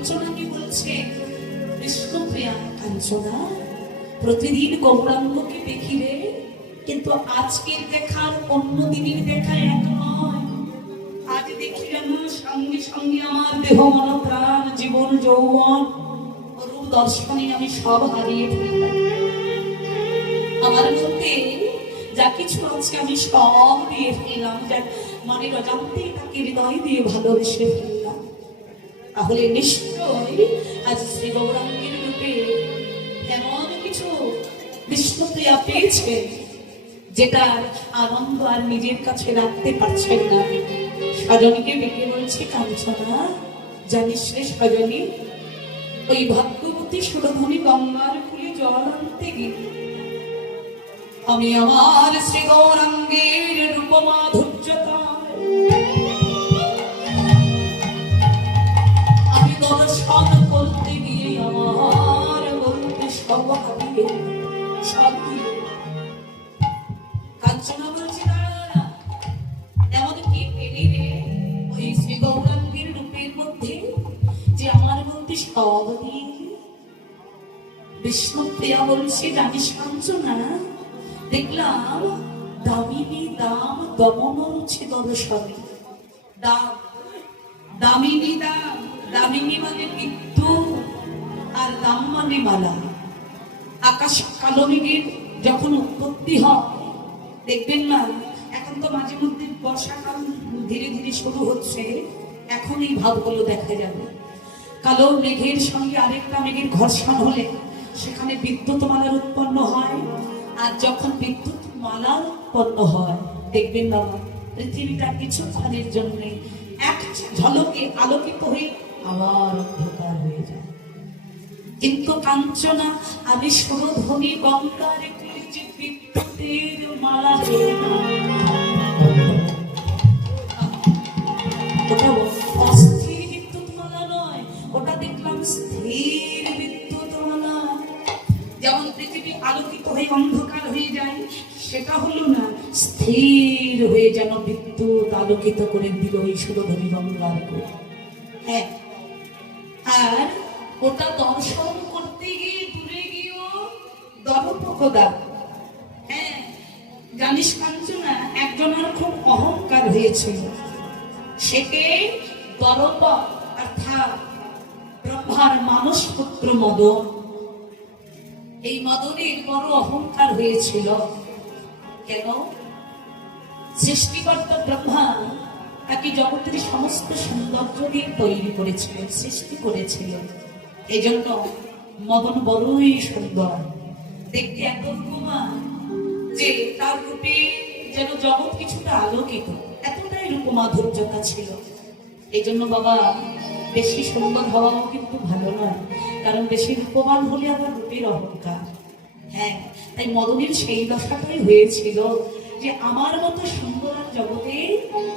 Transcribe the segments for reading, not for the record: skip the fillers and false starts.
কাঞ্চনাকে বলছে, বিষ্ণুপ্রিয়া কাঞ্চনা, প্রতিদিন গৌরাঙ্গকে দেখিবে, কিন্তু আজকের দেখার অন্য দিনের দেখা এক নয়। আজ দেখিলাম সঙ্গে সঙ্গে আমার দেহ মন প্রাণ জীবন যৌবন রূপ দর্শনে আমি সব হারিয়ে ফেললাম। আমার মধ্যে যা কিছু আছে আমি সব দিয়ে ফেললাম, যা মনের অজান্তে তাকে হৃদয় দিয়ে ভালোবেসে ফেললাম। তাহলে নিশ্চয় আজ শ্রী গৌরাঙ্গের রূপে এমন কিছু বিষ্ণুপ্রিয়া পেয়েছে যেটার আনন্দ আর নিজের কাছে রাখতে পারছেন না। সজনীকে ডেকে বলছে, কাঞ্চনা জানিস রে সজনী, ওই ভাগ্যবতী সুরধনী গঙ্গার কুলে জল আনতে গিয়ে আমি আমার শ্রী গৌরাঙ্গের রূপ মাধুর্যতা আমি দর্শন করতে গিয়ে আমার বলতে সব হারিয়ে সব দিয়ে। কাঞ্চনা বলছে, দাঁড়া, এমন কি পেলি রে ওই শ্রী গৌরাঙ্গের রূপের মধ্যে যে আমার বলতে সব দিয়ে? বিষ্ণুপ্রিয়া বলছে, জানিস কাঞ্চনা, দেখলাম দামিনী দাম দমন রুচি দর্শনে। দামিনী দাম, দামিনী মানে বিদ্যুৎ আর দাম মানে মালা। আকাশ কালো মেঘের যখন উৎপত্তি হয় দেখবেন না, এখন তো মাঝে মধ্যে বর্ষাকাল ধীরে ধীরে শুরু হচ্ছে, এখন এই ভাবগুলো দেখা যাবে। কালো মেঘের সঙ্গে আরেকটা মেঘের ঘর্ষণ হলে সেখানে বিদ্যুৎ মালার উৎপন্ন হয়, আর যখন বিদ্যুৎ মালার উৎপন্ন হয় দেখবেন বাবা পৃথিবীটা কিছুক্ষণের জন্য এক ঝলকে আলোকিত হয়ে আবার অন্ধকার হয়ে যায়। কিন্তু কাঞ্চনা আমি সুরধনী গঙ্গার কুলে যে বিদ্যুতের মালা, ওটা অস্থির বিদ্যুৎ মালা নয়, ওটা দেখলাম স্থির বিদ্যুৎ মালা। যেমন পৃথিবী আলোকিত হয়ে অন্ধকার হয়ে যায়, সেটা হলো না, স্থির হয়ে যেন বিদ্যুৎ আলোকিত করে দিল এই সুরধনী গঙ্গার কুল। হ্যাঁ, আর ওটা দর্শন করতে গিয়ে দূরে গিয়েও দর্পকদা। হ্যাঁ, জানিস কাঞ্চনা, একজনের খুব অহংকার হয়েছিল, সেকে দরপ অর্থাৎ ব্রহ্মার মানস পুত্র মদন। এই মদনের বড় অহংকার হয়েছিল। কেন? সৃষ্টিকর্তা ব্রহ্মা তাকে জগতের সমস্ত সৌন্দর্য দিয়ে তৈরি করেছিলেন, সৃষ্টি করেছিলেন। এই জন্য মদন বড়ই সুন্দর, দেখতে এত রূপবান যে তার রূপে যেন জগৎ কিছুটা আলোকিত, এতটাই রূপমাধুর্যতা ছিল। এই জন্য বাবা বেশি সুন্দর হওয়াও কিন্তু ভালো নয়, কারণ বেশি রূপবান হলে আবার রূপের অহংকার। হ্যাঁ, তাই মদনের সেই দশাটাই হয়েছিল যে আমার মতো সুন্দর আর জগতে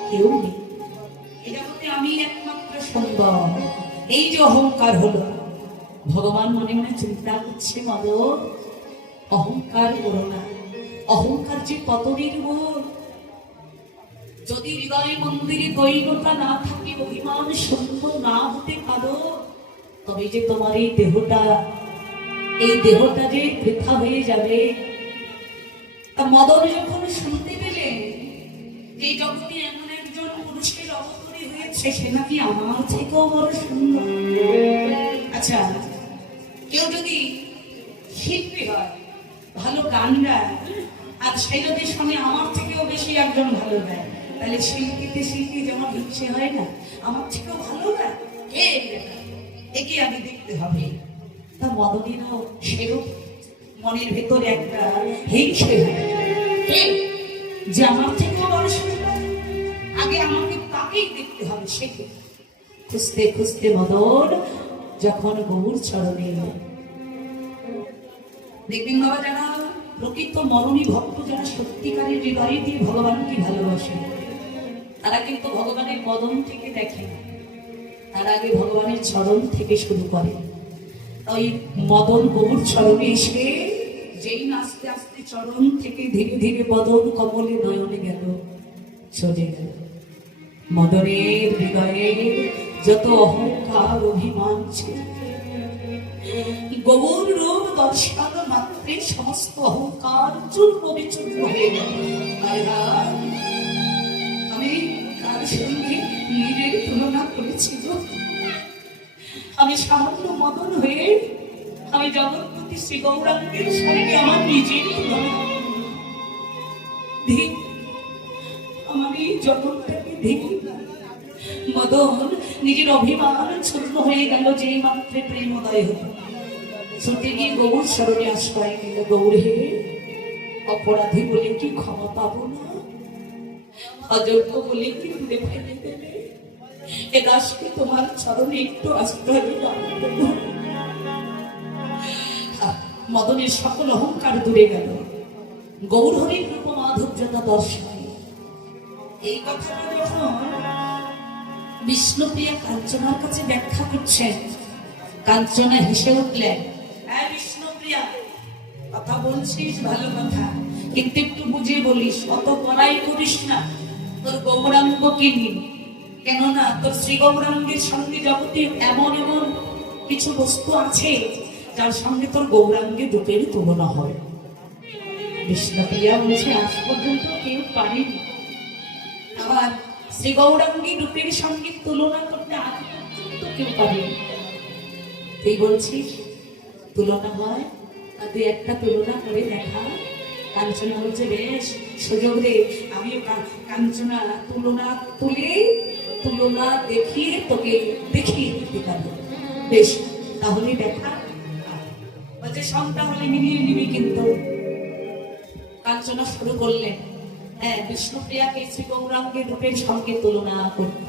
কেউ নেই, এই জগতে আমি একমাত্র সুন্দর। এই যে অহংকার হলো, ভগবান মনে মনে চিন্তা করছে, মদন অহংকার করো না, অহংকার যে পতনের মূল। যদি হৃদয় মন্দিরে দৈনতা না থাকে, অভিমান সুন্দর না হতে পারো, তবে যে তোমার এই দেহটা যে বৃথা হয়ে যাবে। তা মদন যখন শুনতে পেলেন যে জগতে এমন একজন পুরুষের অবতরী হয়েছে, সে নাকি আমার থেকেও বড় সুন্দর। আচ্ছা, কেউ যদি শিল্পী হয়, ভালো গান গায়, আর সেই যদি সঙ্গে আমার থেকেও বেশি একজন ভালো গায়, তাহলে শিল্পী যেমন হিংসে হয় না, আমার থেকেও ভালো গায়, একে আগে দেখতে হবে। তা মদনেরও সেরূপ মনের ভেতরে একটা হিংসে হয় যে আমার থেকেও বড় সুন্দর, আগে আমাকে তাকেই দেখতে হবে। সেকে খুঁজতে খুঁজতে মদন যখন গৌর চরণে এলো, দেখবেন বাবা, যারা প্রকৃত মরণী ভক্ত, যারা সত্যিকারের হৃদয় দিয়ে ভগবানকে ভালোবাসে, তারা কিন্তু ভগবানের মদন থেকে দেখে না, তার আগে ভগবানের চরণ থেকে শুরু করে। তাই মদন গৌর চরণে এসে যেই আস্তে আস্তে চরণ থেকে ধীরে ধীরে বদন কমলে নয়নে গেল, সরে গেল, মদনের হৃদয়ে যত অহংকার অভিমান ছিল, গৌর রূপ দর্শন মাত্রে সমস্ত অহংকার চূর্ণ বিচূর্ণ হয়ে গেল। আমি কার সঙ্গে নিজের তুলনা করেছিল? আমি সামান্য মদন হয়ে আমি জগৎপতি শ্রী গৌরাঙ্গের সঙ্গে আমার নিজের তুলনা। আমার এই জগৎটাকে দেখি মদন নিজের অভিমান চূর্ণ হয়ে গেল। যেই মাত্রে প্রেমোদয় হল, ছুটে গিয়ে গৌর স্মরণে আশ্রয় নিল। গৌর হে, অপরাধী বলে কি ক্ষমা পাবো না? অযোগ্য বলে কি দূরে ফেলে দেবে? এ দাসকে তোমার চরণে একটু আশ্রয় দিলাম। মদনের সকল অহংকার দূরে গেল। গৌর হরির রূপ মাধুর্যতা দর্শন। এই কথাটা যখন বিষ্ণুপ্রিয়া কাঞ্চনার কাছে ব্যাখ্যা করছেন, কাঞ্চনা হেসে উঠলেন। হ্যাঁ বিষ্ণুপ্রিয়া, কথা বলছিস ভালো কথা, কিন্তু একটু বুঝিয়ে বলিস, অত বড়াই করিস না। তোর গৌরাঙ্গকে নিয়ে, কেননা তোর শ্রী গৌরাঙ্গের সঙ্গে জগতে এমন এমন কিছু বস্তু আছে যার সঙ্গে তোর গৌরাঙ্গের রূপের তুলনা হয়। বিষ্ণুপ্রিয়া বলছে, আজ পর্যন্ত কেউ পারেনি আবার শ্রী গৌরাঙ্গী রূপের সঙ্গে তুলনা করতে, আজ পর্যন্ত কেউ পারেনি। তুই বলছিস তুলনা হয়, তুই একটা তুলনা করে দেখা। কাঞ্চনা বলছে, বেশ সুযোগ রে, আমি কাঞ্চনা তুলনা তুলনা দেখিয়ে তোকে দেখিয়ে দিতে পারবো। বেশ, তাহলে দেখা। বলছে সন্তান হলে মিলিয়ে নিবি কিন্তু। কাঞ্চনা শুরু করলেন, হ্যাঁ বিষ্ণুপ্রিয়াকে শ্রী গৌরাঙ্গের রূপের সঙ্গে তুলনা করতে।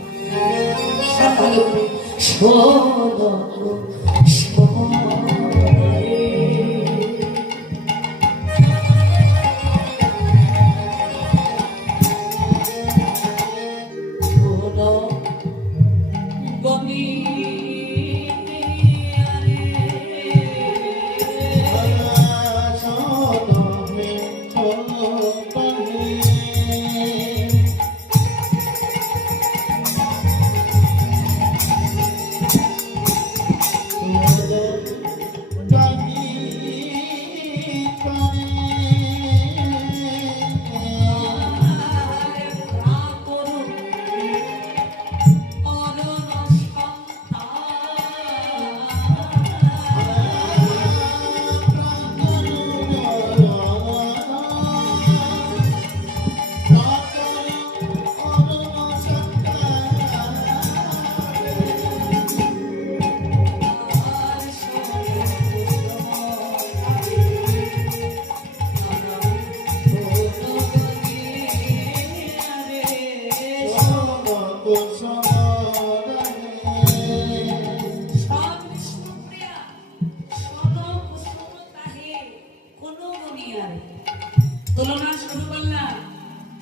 তুলনা শুরু করলাম।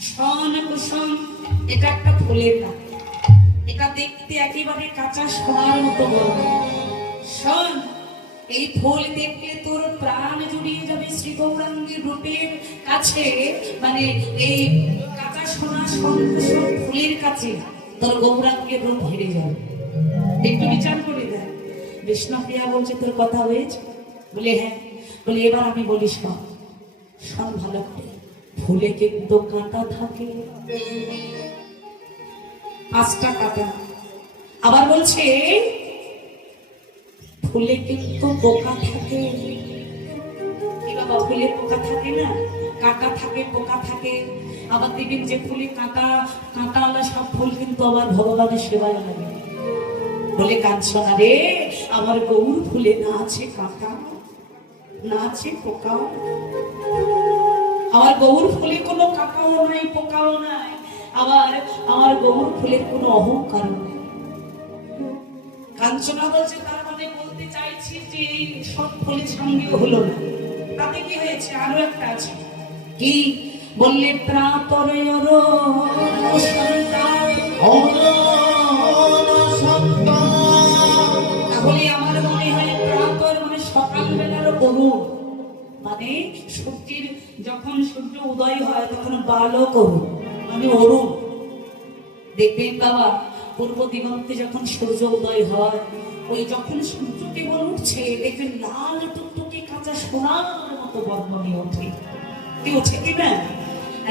শন কুসুম, এটা একটা ফুলের গাছ, এটা দেখতে একেবারে কাঁচা সোনার মতো বড়। শোন, এই ফুল দেখলে তোর প্রাণ জুড়িয়ে যাবে শ্রী গৌরাঙ্গের রূপের কাছে, মানে এই কাঁচা সোনা শন কুসুম ফুলের কাছে তোর গৌরাঙ্গের রূপ হেরে যাবে। একটু বিচার করে দেয়। বিষ্ণুপ্রিয়া বলছে, তোর কথা হয়েছে? বলে হ্যাঁ। বলে এবার আমি বলিস না, শোন ভালো করে, ফুলে কিন্তু কাঁটা থাকে, 5টা কাঁটা। আবার বলছে ফুলে কিন্তু পোকা থাকে। কি বাবা, ফুলে পোকা থাকে না? কাঁটা থাকে, পোকা থাকে। আবার দেখবেন যে ফুলে কাঁটাওয়ালা সব ফুল কিন্তু আবার ভগবানের সেবায় লাগে। বলে কাঞ্চনা রে, আমার গৌর ফুলে না আছে কাঁটা, না আছে পোকা। আমার গৌর ফুলে কোনো কাঁটাও নাই, পোকাও নাই। আবার আমার গৌর ফুলের কোনো অহংকার নেই। কাঞ্চনা বলছে, তার মানে বলতে চাইছি যে এই সব ফুলের সঙ্গে হলো না, তাতে কি হয়েছে? আরো একটা আছে। কি বললে? প্রাতরয়র তাহলে আমার মনে হয় প্রাতর মানে সকালবেলার অরুণ, মানে সূর্যের যখন সূর্য উদয় হয় তখন বালক অরুণ মানে অরুণ। দেখবেন বাবা, পূর্ব দিগন্তে যখন সূর্য উদয় হয়, ওই যখন সূর্য কেবল উঠছে দেখবেন লাল টুকটুকি কাঁচা সোনার মতো বর্ণ নিয়ে ওঠে। কি ওঠে কিনা?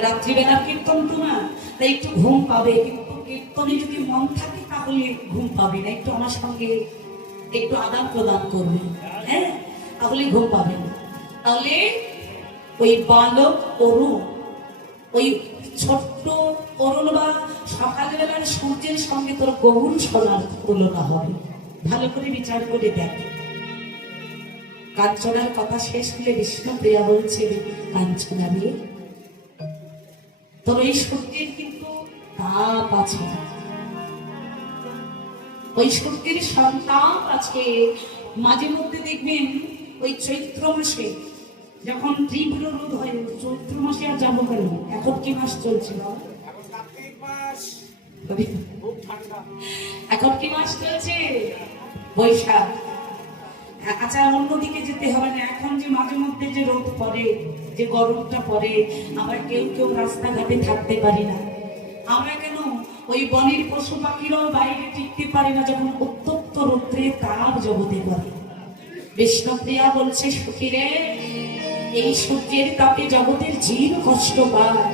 রাত্রিবেলা কীর্তন তো না, তাই একটু ঘুম পাবে, কিন্তু কীর্তনে যদি মন থাকে তাহলে ঘুম পাবে না। একটু আমার সঙ্গে একটু আদান প্রদান করবে, হ্যাঁ, তাহলে ঘুম পাবে না। তাহলে ওই বালক অরুণ, ওই ছোট্ট অরুণ বা সকালবেলার সূর্যের সঙ্গে তোর গৌর সোনার তুলনা হবে। ভালো করে বিচার করে দেখ। কাঞ্চনার কথা শেষ হলে বিষ্ণুপ্রিয়া বলছে, কাঞ্চনা রে, তোর এই সূর্যের কিন্তু তাপ আছে, ওই সূর্যের সন্তাপ আছে। মাঝে মধ্যে দেখবেন ওই চৈত্র মাসে যখন তীব্র রোদ হয়, চৈত্র মাসে আর যাবো কেন, এখন কি মাস চলছে? এখন কি মাস চলছে? বৈশাখ। আচ্ছা, অন্যদিকে যেতে হবে না। এখন যে মাঝে মধ্যে যে রোদ পড়ে, যে গরমটা পড়ে, আবার কেউ কেউ রাস্তাঘাটে থাকতে পারি না। আমরা কেন ওই বনের পশু পাখিরাও বাইরে টিকতে পারে না যখন উত্তপ্ত রৌদ্রে তাপ জগতে করে। বিষ্ণুপ্রিয়া বলছে, সখীরে, এই সূর্যের তাপে জগতের জীব কষ্ট পায়,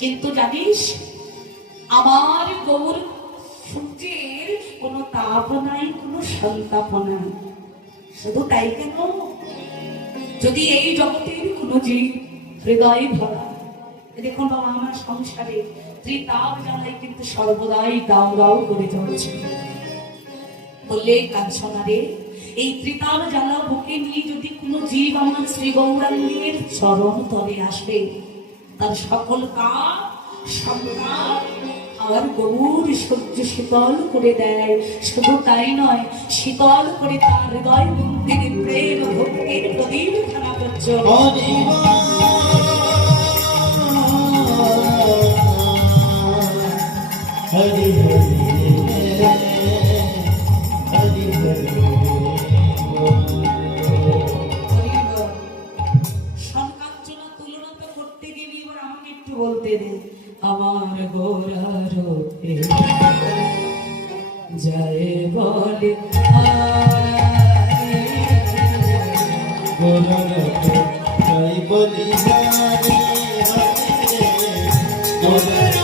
কিন্তু জানিস আমার গৌর সূর্যের কোনো তাপ নাই, কোনো সন্তাপ নাই। শুধু তাই কেন, যদি এই জগতের কোনো জীব হৃদয় ভরা, দেখুন বাবা, আমার সংসারে ত্রিতাপ জ্বালাই কিন্তু সর্বদাই দাও দাও করে জ্বলছে। বললে, কাঞ্চনা রে, এই ত্রিতাপ জ্বালা বুকে নিয়ে যদি কোনো জীব আমার শ্রী গৌরাঙ্গের চরণ তলে আসে, তার সকল কাপ সংগ্রাম আর গৌর সূর্য শীতল করে দেয়। শুধু তাই নয়, শীতল করে তার হৃদয় মন্দিরে প্রেম ভক্তির প্রদীপ খানা করছে। হরি হরি হরি সনকাঞ্চনা তুলনা তো করতে গেলে এবার আমাকে একটু বলতে দে। আমার গোরার জয় বলে গোরার জয় বলি হরি গোরার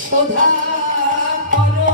শোধা করো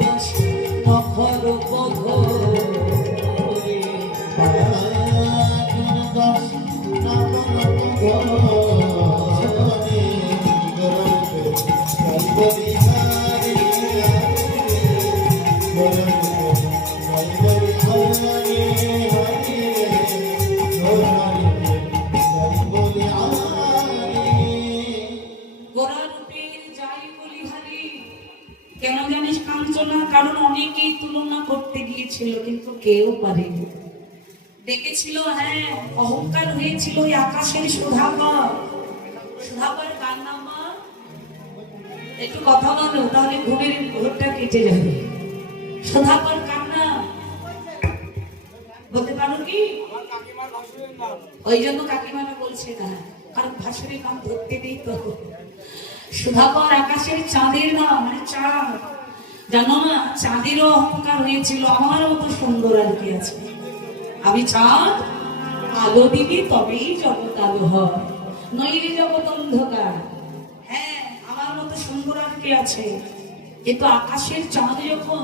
দাস নখর বধ দাস কেন জানিস কাঞ্চনা? কারণ অনেকেই তুলনা করতে গিয়েছিল কিন্তু কেউ পারেনি। দেখেছিল, হ্যাঁ, অহংকার হয়েছিল ওই আকাশের সুধাকর। সুধাকর কার নাম? একটু কথা বলো, তাহলে ঘুমের ঘোরটা কেটে যাবে। সুধাকর কার নাম বলতে পারো কি? ওই জন্য কাকিমারা বলছে না, কারণ ভাসুরের নাম ধরতে নেই তো। সুধাকর আকাশের চাঁদের নাম, মানে চাঁদ। জানো না, চাঁদেরও অহংকার হয়েছিল, আমার মতো সুন্দর আর কি আছে, আমি চাঁদ, আলো দিবি তবেই জগৎ আলো হয়। নইলে জগৎ অন্ধকার। হ্যাঁ, আমার মতো সুন্দর আর কে আছে? কিন্তু আকাশের চাঁদ যখন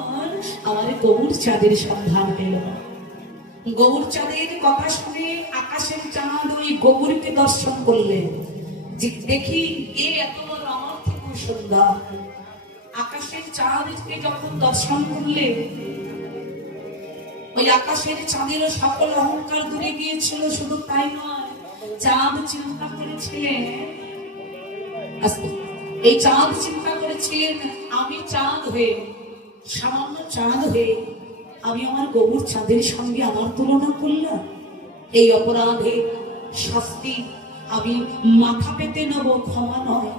আমার গৌর চাঁদের সন্ধান পেল, গৌর চাঁদের কথা শুনে আকাশের চাঁদ ওই গৌরকে দর্শন করলেন। যে দেখি এ এত বড় আমার থেকে সুন্দর। আকাশের চাঁদকে যখন দর্শন করলেন, ওই আকাশের চাঁদের সকল অহংকার দূরে গিয়েছিল। শুধু তাই নয়, চাঁদ চিন্তা করেছিলেন, এই চাঁদ চিন্তা করেছিলেন, আমি চাঁদ হয়ে, সামান্য চাঁদ হয়ে আমি আমার গৌর চাঁদের সঙ্গে আমার তুলনা করলাম। এই অপরাধে শাস্তি আমি মাথা পেতে নেব, ক্ষমা নয়,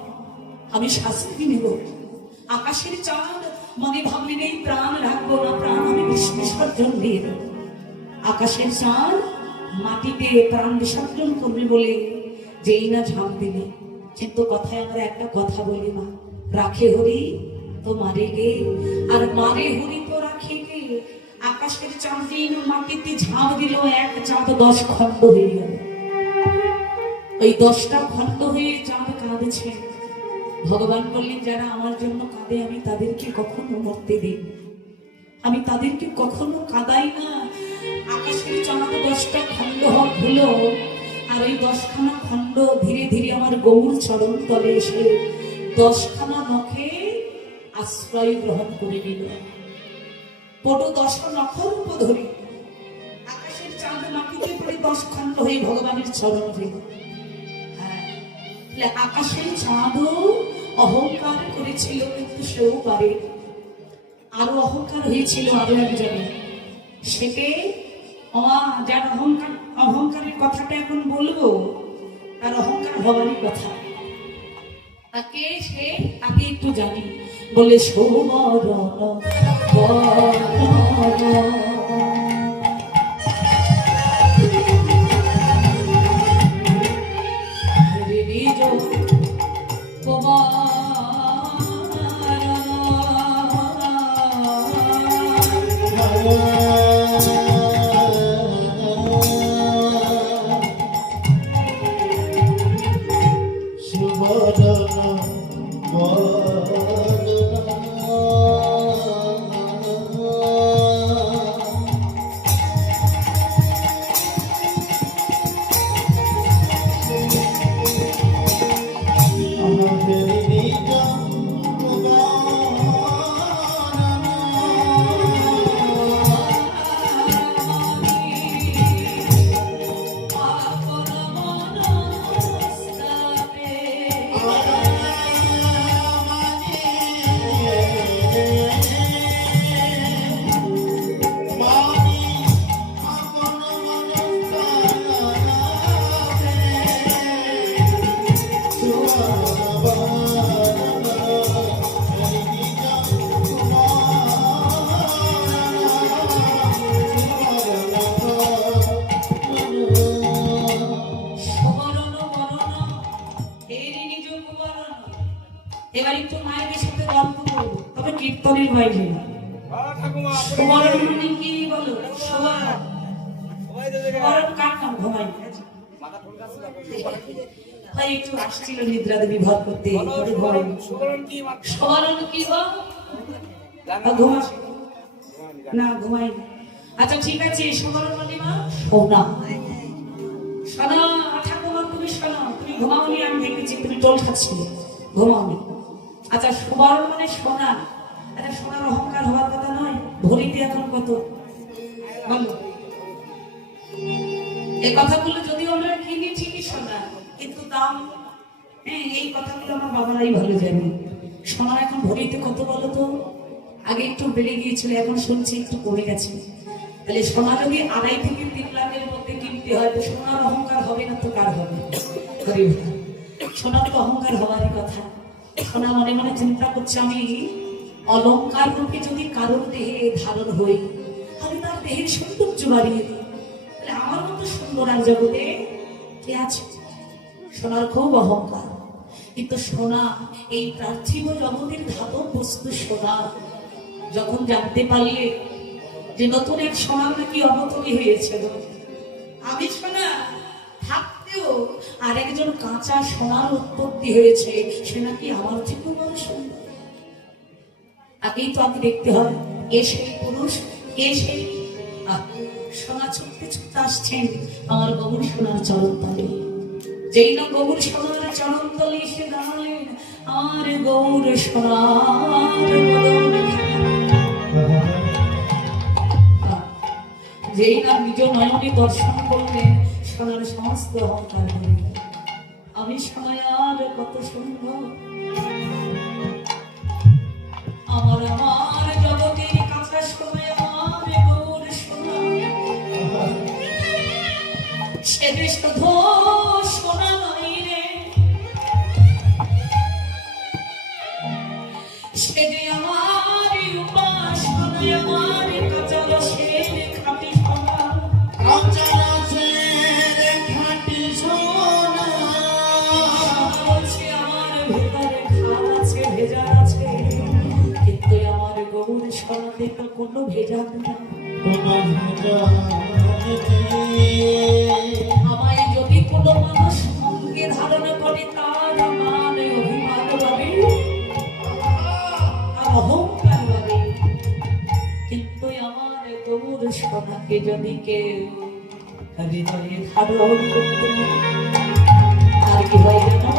আমি শাস্তি নেব। আকাশের চাঁদ মনে ভাবলেন এই প্রাণ রাখবো না, প্রাণ আমি বিসর্জন দিয়ে দেব। আকাশের চাঁদ মাটিতে প্রাণ বিসর্জন করবে বলে যেই না ঝাঁপ দিবে। কিন্তু কথায় আমরা একটা কথা বলি, মা রাখে হরি তো মারে গে, আর মারে হরি তো রাখে গে। আকাশের চাঁদ যেই না মাটিতে ঝাঁপ দিল, এক চাঁদ 10 খণ্ড হয়ে গেল। ওই 10টা খণ্ড হয়ে চাঁদ কাঁদছে। ভগবান বললেন, যারা আমার জন্য কাঁদে আমি তাদেরকে কখনো মরতে দিই, আমি তাদেরকে কখনো কাঁদাই না। আকাশের চাঁদ 10টা খণ্ড হলো, আর ওই 10খানা খণ্ড ধীরে ধীরে আমার গৌর চরণ তলে এসে 10খানা নখে আশ্রয় গ্রহণ করে নিল। পটু 10 নখর ধরে আকাশের চাঁদ মাটিতে পড়ে 10 খণ্ড হয়ে ভগবানের চরণ হইল। আকাশের চাঁদও অহংকার করেছিল, কিন্তু সেও পারে। আরো অহংকার হয়েছিল আরো একজনে, সেকে যার অহংকারের কথাটা এখন বলবো, তার অহংকার হওয়ারই কথা। তাকে তাকে একটু জানি, বলে এবার একটু মায়ের সাথে গল্প করবো, তবে কীর্তনের বাইরে। সুবরণ কি বলো? সুবরণ কার নাম? ঘুমাই ভাই একটু আসছিল নিদ্রা দেবী ভর করতে। সুবরণ কি বল? ঘুমা না, ঘুমাই। আচ্ছা ঠিক আছে, সুবরণ মানে মা সোনা। শোনো ঠাকুমা, তুমি শোনো, তুমি ঘুমাওনি, আমি দেখেছি তুমি টোল খাচ্ছিলে, ঘুমাওনি। আচ্ছা সুবরণ মানে সোনা। আচ্ছা সোনার অহংকার হওয়ার কথা নয়? ভরিতে এখন কত বলো? এই কথাগুলো যদিও আমরা কিনি ঠিকই সোনা, কিন্তু দাম, হ্যাঁ এই কথাগুলো আমার বাবারাই ভালো জানে। সোনা এখন ভরিতে কত বলো তো? আগে একটু বেড়ে গিয়েছিল, এখন শুনছি একটু কমে গেছে। তাহলে সোনা যদি 2.5 থেকে 3 লাখের মধ্যে কিনতে হয়, তো সোনার অহংকার হবে না তো কার হবে? সোনার তো অহংকার হওয়ারই কথা। সোনা মনে মনে চিন্তা করছে, আমি অলংকার রূপে যদি কারোর দেহে ধারণ হই, আমি তার দেহের সৌন্দর্য বাড়িয়ে দিই, তাহলে আমার মতো সুন্দর আর জগতে কে আছে? সোনার খুব অহংকার। কিন্তু সোনা, এই পার্থিব জগতের ধাতব বস্তু সোনা, যখন জানতে পারলে যে নতুন এক সোনার নাকি অবতরী হয়েছিল, আমি সোনা থাকতে আরেকজন কাঁচা সোনার উৎপত্তি হয়েছে, সে নাকি আমার থেকেও বড় সুন্দর। আগেই তো আগে দেখতে হবে কে সেই পুরুষ, কে সেই সোনা ছুটতে ছুটতে আসছেন আমার গৌর সোনার চরণ তলে। যেই না গৌর সোনার চরণ তলে এসে দাঁড়ালেন, আর গৌর সোনার বদন যেই না নিজ নয়নে দর্শন করলেন, সোনার সমস্ত অহংকার হয়ে গেল। আমি সোনার কত সুন্দর, আমার আমার জগতের কাঁচা সোনা, আমার গৌর সোনা, সে যে শুধু সোনা নয় রে, সে যে আমার উপাসনা, আমার কাঁচা রসের খাঁটি সোনা। অচলাচের খাঁটি সোনা। বলছে আমার ভেতরে খাল আছে, ভেজা আছে, কিন্তু আমার গৌর সোনাতে তো কোনো ভেজা নেই। কোনো ভেজাল নেই। আমায় যদি কোনো মানুষ সঙ্গে ধারণা করে, তার মান অভিমান পাবে, তার অহংকার পাবে, কিন্তু আমার গৌর সোনাকে যদি কেউ হৃদয়ে ধারণ করতে পারে, আর কি হয় জানো?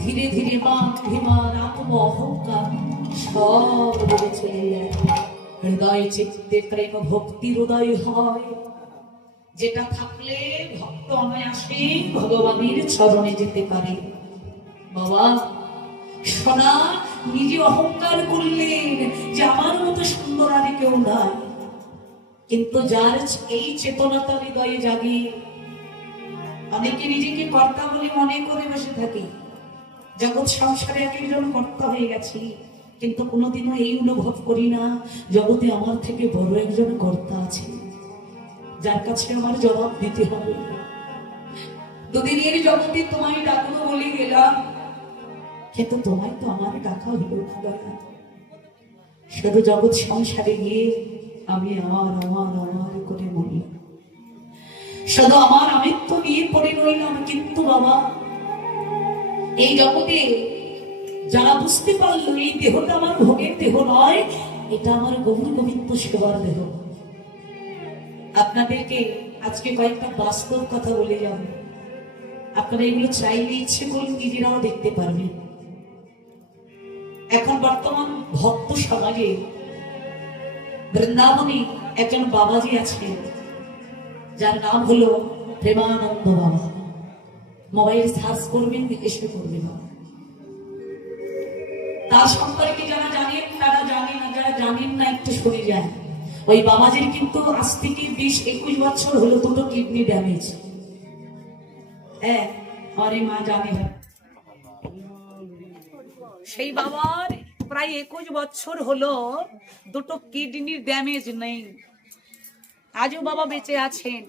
ধীরে ধীরে মান অভিমান আত্ম অহংকার সব দূরে চলে যায়। হৃদয় চিত্তে প্রেম ভক্তির উদয় হয়, যেটা থাকলে ভক্ত অনায়াসে ভগবানের চরণে যেতে পারে। বাবা সোনা নিজে অহংকার করলেন যে আমার মতো সুন্দর আর কেউ নাই, কিন্তু যার এই চেতনাটা হৃদয়ে জাগে, অনেকে নিজেকে কর্তা বলে মনে করে বসে থাকে। জগৎ সংসারে এক একজন কর্তা হয়ে গেছি, কিন্তু কোনোদিনও এই অনুভব করি না জগতে আমার থেকে বড় একজন কর্তা আছে, যার কাছে আমার জবাব দিতে হবে। দুদিনের জগতে তোমায় ডাকবো বলে গেলাম, কিন্তু তোমায় তো আমার ডাকা হলো না। শুধু জগৎ সংসারে গিয়ে আমি আমার আমার আমার করে বললাম, শুধু আমার আমৃত্য নিয়ে পড়ে রইলাম। কিন্তু বাবা এই জগতে যারা বুঝতে পারলো এই দেহটা আমার ভোগের দেহ নয়, এটা আমার গৌর গোবিন্দ সেবার দেহ। আপনাদেরকে আজকে কয়েকটা বাস্তব কথা বলে যাব, আপনারা এগুলো চাইলে ইচ্ছে করলে নিজেরাও দেখতে পারবেন। এখন বর্তমান ভক্ত সমাজে বৃন্দাবনে একজন বাবাজি আছেন, যার নাম হলো প্রেমানন্দ বাবা। মোবাইল সার্চ করবেন, এসে করবেন। তার সম্পর্কে যারা জানেন তারা জানেন, না যারা জানেন না একটু শুনে যায়। ওই বাবাজির কিন্তু আজ থেকে 20-21 বছর হলো দুটো কিডনি ড্যামেজ। হ্যাঁ, আরে মা জানে। সেই বাবার প্রায় 21 বছর হলো দুটো কিডনির ড্যামেজ নেই, আজও বাবা বেঁচে আছেন।